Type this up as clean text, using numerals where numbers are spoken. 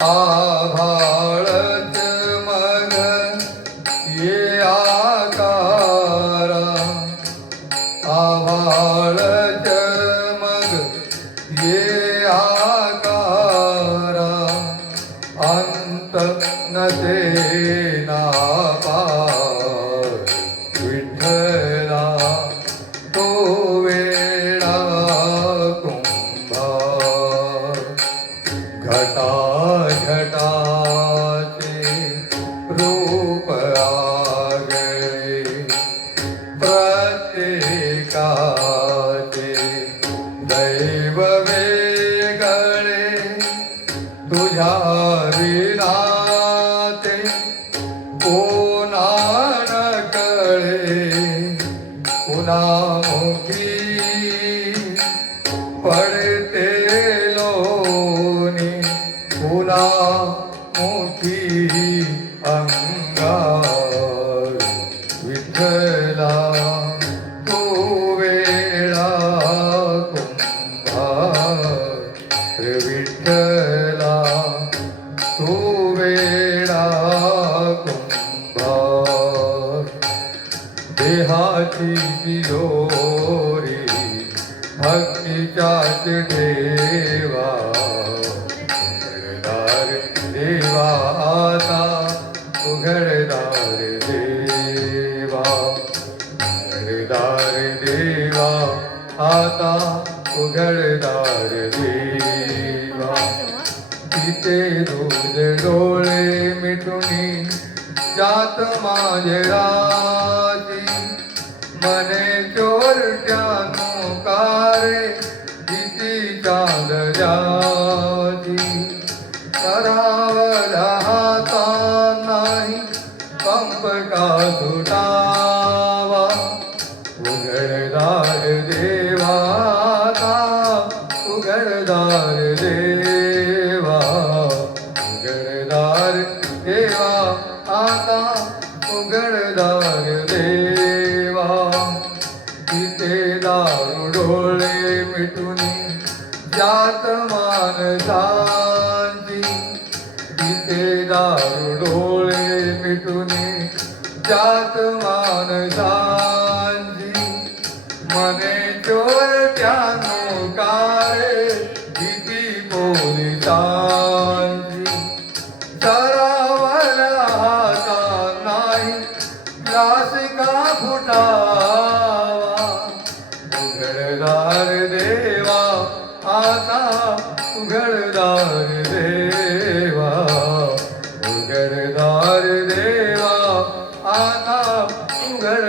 आभाळच मग ये आकारा, आभाळच मग ये आकारा, अंत नसे ना पार विठ्ठला तो वेळा कुंभार. घटाघटाचे रूप आगळे प्रत्येकाचे दैव वेगळे, तुझ्या विना ते कोणा न कळे. कुणामुखी पडते लोणी, कुणामुखी अंगार. विठ्ठला तू वेळा कुंभार, विठ्ठला तू वेळा कुंभार. देहाची तिजोरी भक्तीच्याच ठेवा, उघडदार देवा आता उघडदार देवा. उघडदार देवा आता उघडदार देवा. तिथे रोज डोळे मिटुनी जात माझे राजी, मने चोरट्यानो कारे किती चांदल्याची. करावला हाता नाही पंप का सुटावा, उघडदार देवा आता उघडदार देवा. उघडदार देवा आता उघडदार देवा. तिथे दारू डोळे मिटुनी जात मानसांची, तिथे दारू डोळे मिटुनी जात मानसांची. मने चोरट्यानो कारे किती पोलिसांची. सरावला हाता नाही ग्लास का फुटावा, उघडदार देवा आता उघडदार देवा. उघडदार देवा आता उघड